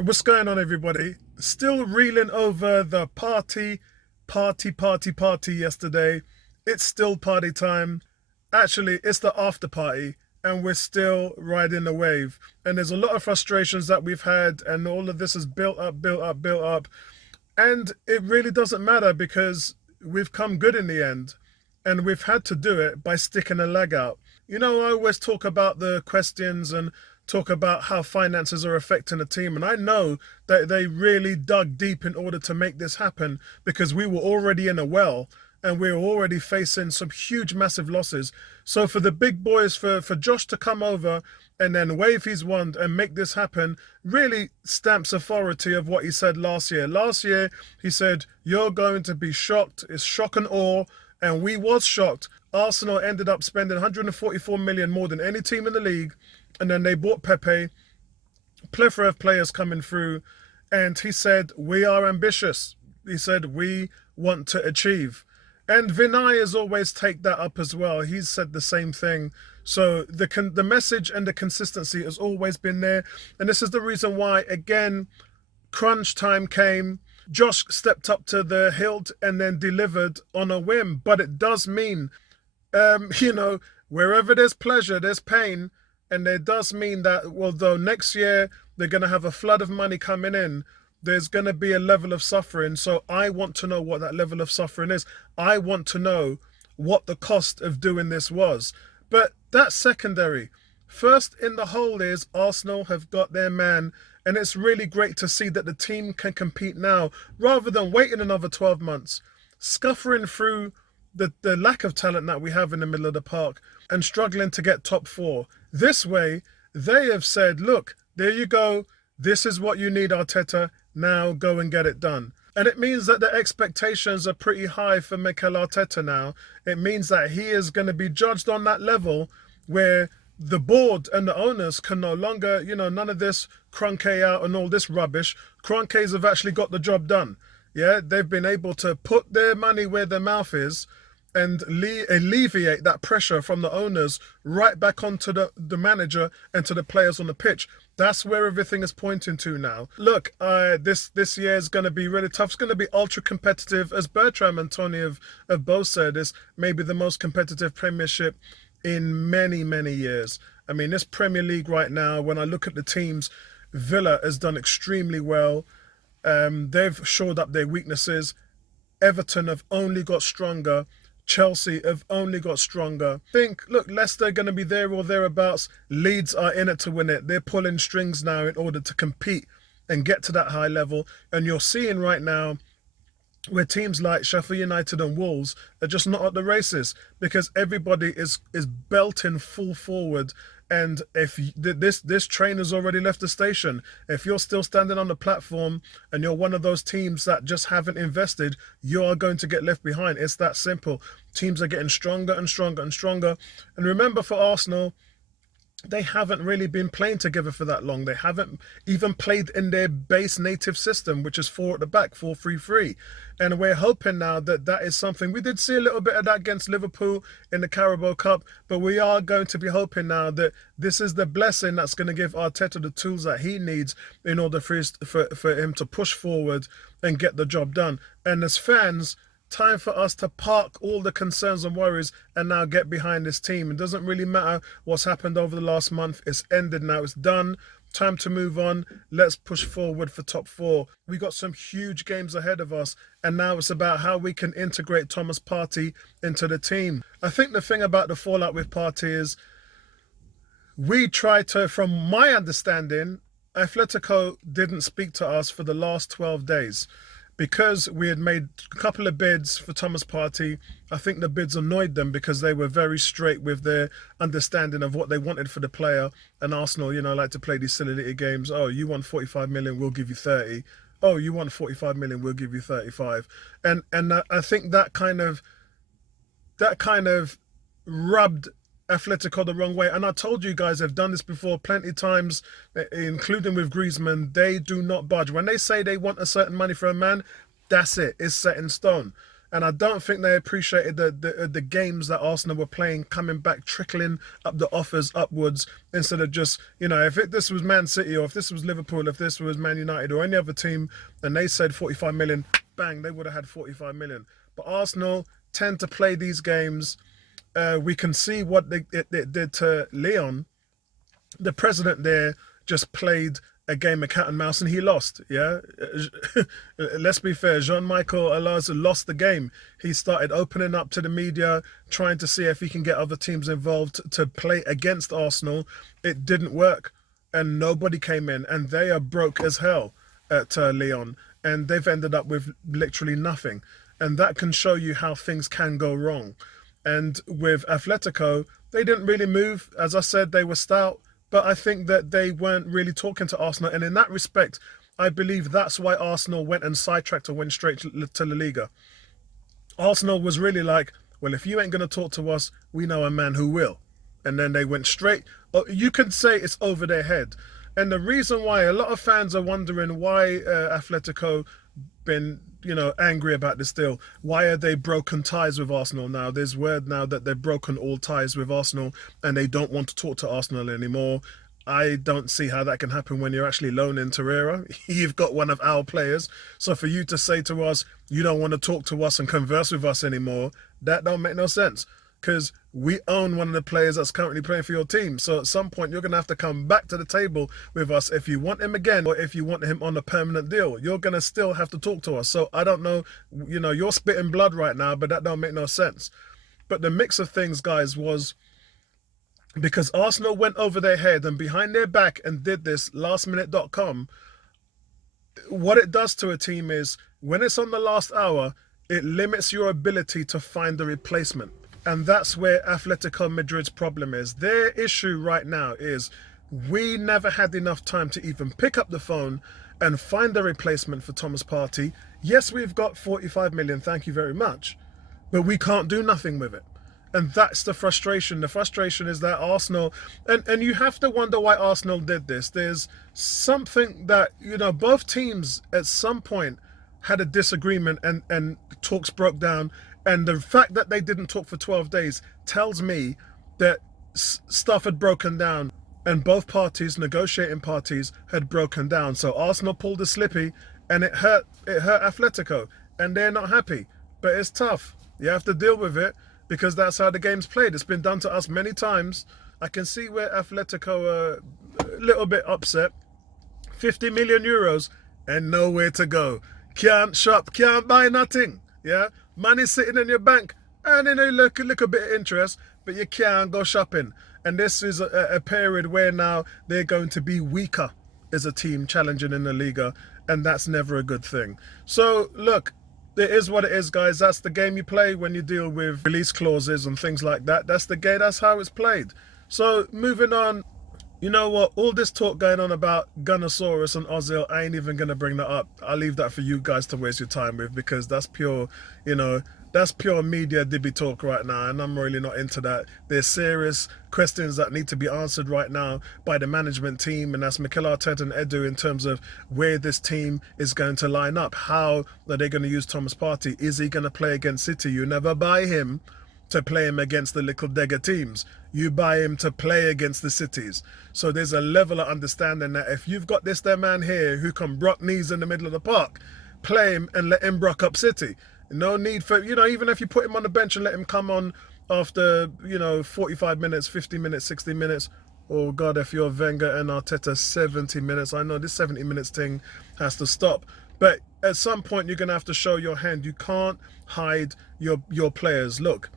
What's going on, everybody? Still reeling over the party yesterday. It's still party time. Actually, it's the after party, and we're still riding the wave. And there's a lot of frustrations that we've had, and all of this is built up. And it really doesn't matter because we've come good in the end. And we've had to do it by sticking a leg out. I always talk about the questions and talk about how finances are affecting the team. And I know that they really dug deep in order to make this happen because we were already in a well and we were already facing some huge, massive losses. So for the big boys, for Josh to come over and then wave his wand and make this happen really stamps authority of what he said last year. Last year, he said, you're going to be shocked. It's shock and awe. And we was shocked. Arsenal ended up spending 144 million more than any team in the league. And then they bought Pepe, plethora of players coming through. And he said, we are ambitious. He said, we want to achieve. And Vinay has always take that up as well. He's said the same thing. So the message and the consistency has always been there. And this is the reason why, again, crunch time came. Josh stepped up to the hilt and then delivered on a whim. But it does mean, wherever there's pleasure, there's pain. And it does mean that, although next year they're going to have a flood of money coming in, there's going to be a level of suffering. So I want to know what that level of suffering is. I want to know what the cost of doing this was. But that's secondary. First in the whole is Arsenal have got their man. And it's really great to see that the team can compete now rather than waiting another 12 months, scuffering through the lack of talent that we have in the middle of the park and struggling to get top four. This way, they have said, look, there you go. This is what you need, Arteta. Now go and get it done. And it means that the expectations are pretty high for Mikel Arteta now. It means that he is going to be judged on that level where the board and the owners can no longer, none of this Kroenke out and all this rubbish. Kroenkes have actually got the job done. Yeah, they've been able to put their money where their mouth is and alleviate that pressure from the owners right back onto the manager and to the players on the pitch. That's where everything is pointing to now. Look, this year is going to be really tough. It's going to be ultra competitive. As Bertram and Tony have both said, it's maybe the most competitive Premiership in many, many years. I mean, this Premier League right now, when I look at the teams, Villa has done extremely well. They've shored up their weaknesses. Everton have only got stronger. Chelsea have only got stronger. Look, Leicester are going to be there or thereabouts. Leeds are in it to win it. They're pulling strings now in order to compete and get to that high level. And you're seeing right now where teams like Sheffield United and Wolves are just not at the races because everybody is belting full forward. And if this train has already left the station, if you're still standing on the platform and you're one of those teams that just haven't invested, you are going to get left behind. It's that simple. Teams are getting stronger and stronger and stronger. And remember, for Arsenal, they haven't really been playing together for that long. They haven't even played in their base native system, which is 4 at the back, 4-3-3. And we're hoping now that that is something. We did see a little bit of that against Liverpool in the Carabao Cup, but we are going to be hoping now that this is the blessing that's going to give Arteta the tools that he needs in order for him to push forward and get the job done. And as fans, time for us to park all the concerns and worries and now get behind this team. It doesn't really matter what's happened over the last month. It's ended now. It's done. Time to move on. Let's push forward for top four. We got some huge games ahead of us, and now it's about how we can integrate Thomas Partey into the team. I think the thing about the fallout with Partey is we tried to, from my understanding, Atletico didn't speak to us for the last 12 days. Because we had made a couple of bids for Thomas Partey, I think the bids annoyed them because they were very straight with their understanding of what they wanted for the player. And Arsenal, like to play these silly little games. Oh, you want 45 million, we'll give you 30. Oh, you want 45 million, we'll give you 35. And I think that kind of rubbed Atletico the wrong way. And I told you guys, I've done this before plenty of times, including with Griezmann. They do not budge. When they say they want a certain money for a man, that's it. It's set in stone. And I don't think they appreciated the games that Arsenal were playing, coming back, trickling up the offers upwards, instead of just, if this was Man City, or if this was Liverpool, if this was Man United or any other team, and they said 45 million, bang, they would have had 45 million. But Arsenal tend to play these games. We can see what it did to Leon. The president there just played a game of cat and mouse and he lost. Yeah, let's be fair. Jean-Michel Alaza lost the game. He started opening up to the media, trying to see if he can get other teams involved to play against Arsenal. It didn't work, and nobody came in, and they are broke as hell at Lyon, and they've ended up with literally nothing. And that can show you how things can go wrong. And with Atletico, they didn't really move. As I said, they were stout. But I think that they weren't really talking to Arsenal. And in that respect, I believe that's why Arsenal went and sidetracked and went straight to La Liga. Arsenal was really like, well, if you ain't going to talk to us, we know a man who will. And then they went straight. You could say it's over their head. And the reason why a lot of fans are wondering why Atletico been, angry about this deal. Why are they broken ties with Arsenal now? There's word now that they've broken all ties with Arsenal and they don't want to talk to Arsenal anymore. I don't see how that can happen when you're actually loaning Torreira. You've got one of our players. So for you to say to us, you don't want to talk to us and converse with us anymore, that don't make no sense. Because we own one of the players that's currently playing for your team. So at some point, you're going to have to come back to the table with us if you want him again, or if you want him on a permanent deal. You're going to still have to talk to us. So I don't know, you're spitting blood right now, but that don't make no sense. But the mix of things, guys, was because Arsenal went over their head and behind their back and did this lastminute.com. What it does to a team is when it's on the last hour, it limits your ability to find a replacement. And that's where Atletico Madrid's problem is. Their issue right now is we never had enough time to even pick up the phone and find a replacement for Thomas Partey. Yes, we've got 45 million, thank you very much, but we can't do nothing with it. And that's the frustration. The frustration is that Arsenal, and you have to wonder why Arsenal did this. There's something that, both teams at some point had a disagreement and talks broke down. And the fact that they didn't talk for 12 days tells me that stuff had broken down and both parties, negotiating parties, had broken down. So Arsenal pulled a slippy and it hurt Atletico and they're not happy. But it's tough. You have to deal with it because that's how the game's played. It's been done to us many times. I can see where Atletico are a little bit upset. 50 million euros and nowhere to go. Can't shop, can't buy nothing. Yeah? Money sitting in your bank and then you look a bit of interest, but you can't go shopping. And this is a period where now they're going to be weaker as a team challenging in the Liga, and that's never a good thing. So look, it is what it is, guys. That's the game you play when you deal with release clauses and things like that. That's the game. That's how it's played. So moving on. You know what? All this talk going on about Gunnosaurus and Ozil, I ain't even going to bring that up. I'll leave that for you guys to waste your time with because that's pure, that's pure media dibby talk right now, and I'm really not into that. There's serious questions that need to be answered right now by the management team, and that's Mikel Arteta and Edu in terms of where this team is going to line up. How are they going to use Thomas Partey? Is he going to play against City? You never buy him to play him against the little Degger teams. You buy him to play against the cities. So there's a level of understanding that if you've got this there man here who can brock knees in the middle of the park, play him and let him brock up City. No need for, even if you put him on the bench and let him come on after, 45 minutes, 50 minutes, 60 minutes. Oh God, if you're Wenger and Arteta, 70 minutes. I know this 70 minutes thing has to stop. But at some point, you're going to have to show your hand. You can't hide your players. Look,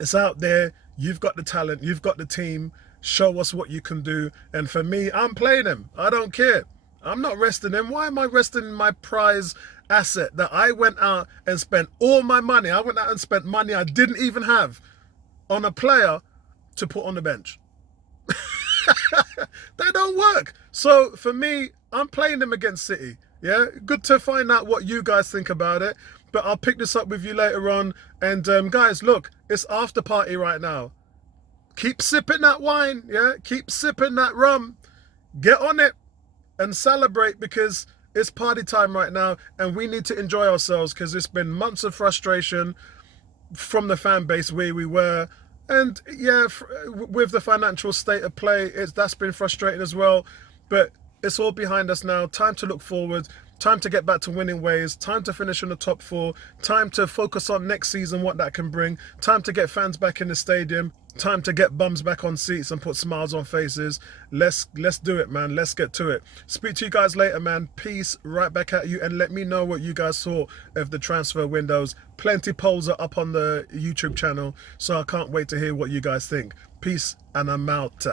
it's out there. You've got the talent. You've got the team. Show us what you can do. And for me, I'm playing him. I don't care. I'm not resting him. Why am I resting my prize asset that I went out and spent all my money? I went out and spent money I didn't even have on a player to put on the bench. That don't work. So for me, I'm playing him against City. Yeah, good to find out what you guys think about it. But I'll pick this up with you later on. And guys, look, it's after party right now. Keep sipping that wine, yeah? Keep sipping that rum. Get on it and celebrate because It's party time right now, and we need to enjoy ourselves because it's been months of frustration from the fan base where we were. And yeah, with the financial state of play, that's been frustrating as well. But it's all behind us now. Time to look forward. Time to get back to winning ways. Time to finish in the top four. Time to focus on next season, what that can bring. Time to get fans back in the stadium. Time to get bums back on seats and put smiles on faces. Let's do it, man. Let's get to it. Speak to you guys later, man. Peace. Right back at you, and let me know what you guys thought of the transfer windows. Plenty polls are up on the YouTube channel, so I can't wait to hear what you guys think. Peace, and I'm out.